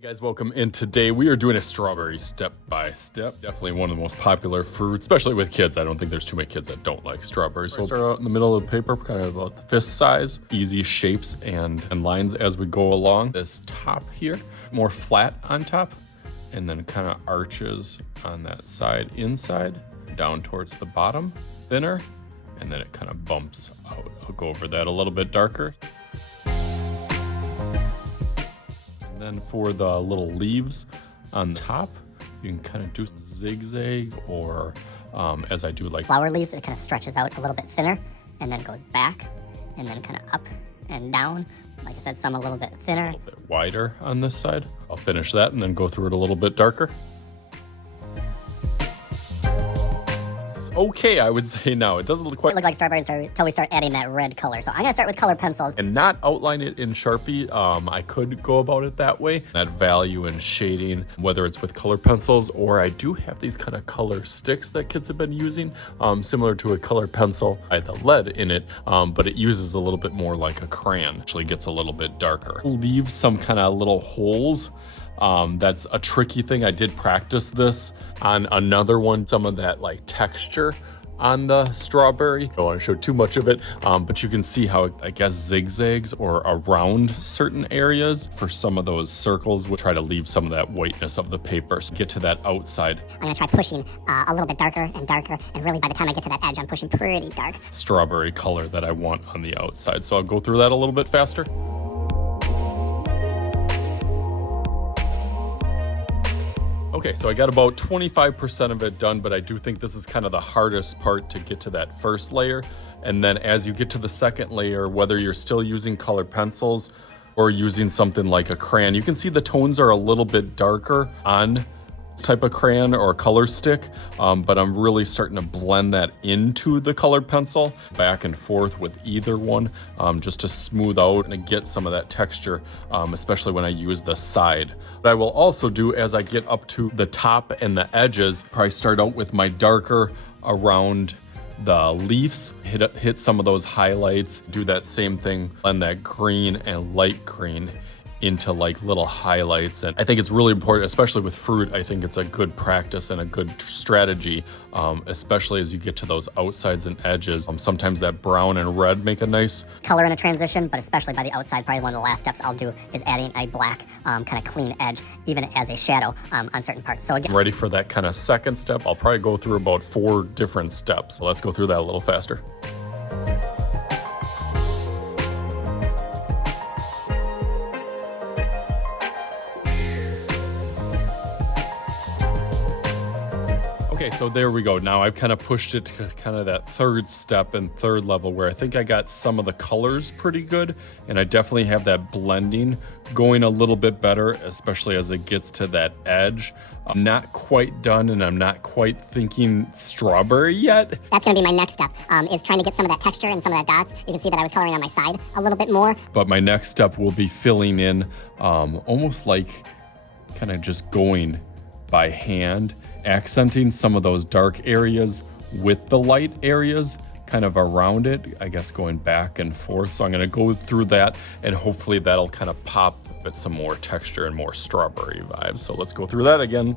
Hey guys, welcome in. Today we are doing a strawberry step by step. Definitely one of the most popular fruits, especially with kids. I don't think there's too many kids that don't like strawberries. So we'll start out in the middle of the paper, kind of about the fist size. Easy shapes and lines as we go along. This top here, more flat on top, and then kind of arches on that side inside, down towards the bottom, thinner, and then it kind of bumps out. I'll go over that a little bit darker. And then for the little leaves on top, you can kind of do some zigzag or as I do like flower leaves, it kind of stretches out a little bit thinner and then goes back and then kind of up and down. Like I said, some a little bit thinner. A little bit wider on this side. I'll finish that and then go through it a little bit darker. Okay, I would say now. It doesn't look quite look like strawberries until we start adding that red color. So I'm gonna start with colored pencils. And not outline it in Sharpie. I could go about it that way. That value in shading, whether it's with color pencils or I do have these kind of color sticks that kids have been using, similar to a color pencil. I had the lead in it, but it uses a little bit more like a crayon. Actually gets a little bit darker. Leave some kind of little holes. That's a tricky thing. I did practice this on another one, some of that like texture on the strawberry. I don't want to show too much of it, but you can see how I guess zigzags or around certain areas for some of those circles. We'll try to leave some of that whiteness of the paper. So get to that outside. I'm gonna try pushing a little bit darker and darker, and really by the time I get to that edge, I'm pushing pretty dark. Strawberry color that I want on the outside. So I'll go through that a little bit faster. Okay, so I got about 25% of it done, but I do think this is kind of the hardest part to get to that first layer. And then as you get to the second layer, whether you're still using colored pencils or using something like a crayon, you can see the tones are a little bit darker on this type of crayon or color stick, but I'm really starting to blend that into the colored pencil, back and forth with either one, just to smooth out and get some of that texture, especially when I use the side. What I will also do as I get up to the top and the edges, probably start out with my darker around the leaves, hit some of those highlights, do that same thing, blend that green and light green into like little highlights. And I think it's really important, especially with fruit. I think it's a good practice and a good strategy, especially as you get to those outsides and edges. Sometimes that brown and red make a nice color in a transition, but especially by the outside, probably one of the last steps I'll do is adding a black kind of clean edge, even as a shadow on certain parts. So again, ready for that kind of second step. I'll probably go through about 4 different steps. So let's go through that a little faster. Okay, so there we go. Now I've kind of pushed it to kind of that third step and third level where I think I got some of the colors pretty good, and I definitely have that blending going a little bit better, especially as it gets to that edge. I'm not quite done, and I'm not quite thinking strawberry yet. That's gonna be my next step, is trying to get some of that texture and some of that dots. You can see that I was coloring on my side a little bit more. But my next step will be filling in almost like kind of just going by hand, accenting some of those dark areas with the light areas kind of around it, I guess going back and forth. So I'm going to go through that, and hopefully that'll kind of pop at some more texture and more strawberry vibes. So let's go through that again.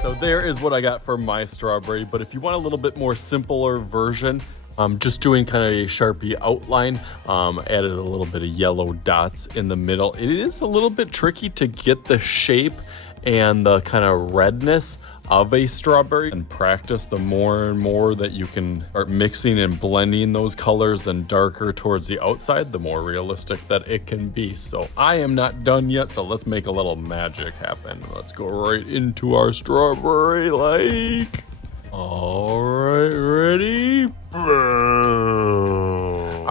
So there is what I got for my strawberry, but if you want a little bit more simpler version, just doing kind of a Sharpie outline, added a little bit of yellow dots in the middle. It is a little bit tricky to get the shape and the kind of redness of a strawberry, and practice, the more and more that you can start mixing and blending those colors and darker towards the outside, the more realistic that it can be. So I am not done yet, so let's make a little magic happen. Let's go right into our strawberry lake. All right, ready? All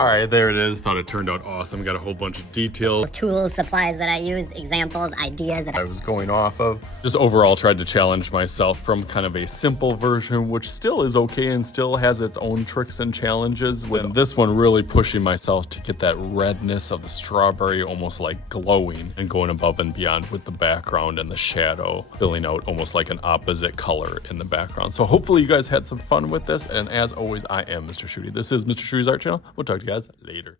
All right, there it is. Thought it turned out awesome. Got a whole bunch of details Tools, supplies that I used, examples, ideas that I was going off of. Just overall tried to challenge myself from kind of a simple version, which still is okay and still has its own tricks and challenges, with this one really pushing myself to get that redness of the strawberry almost like glowing, and going above and beyond with the background and the shadow, filling out almost like an opposite color in the background. So hopefully you guys had some fun with this, and as always, I am Mr. Shooty. This is Mr. Shooty's Art Channel. We'll talk to you guys later.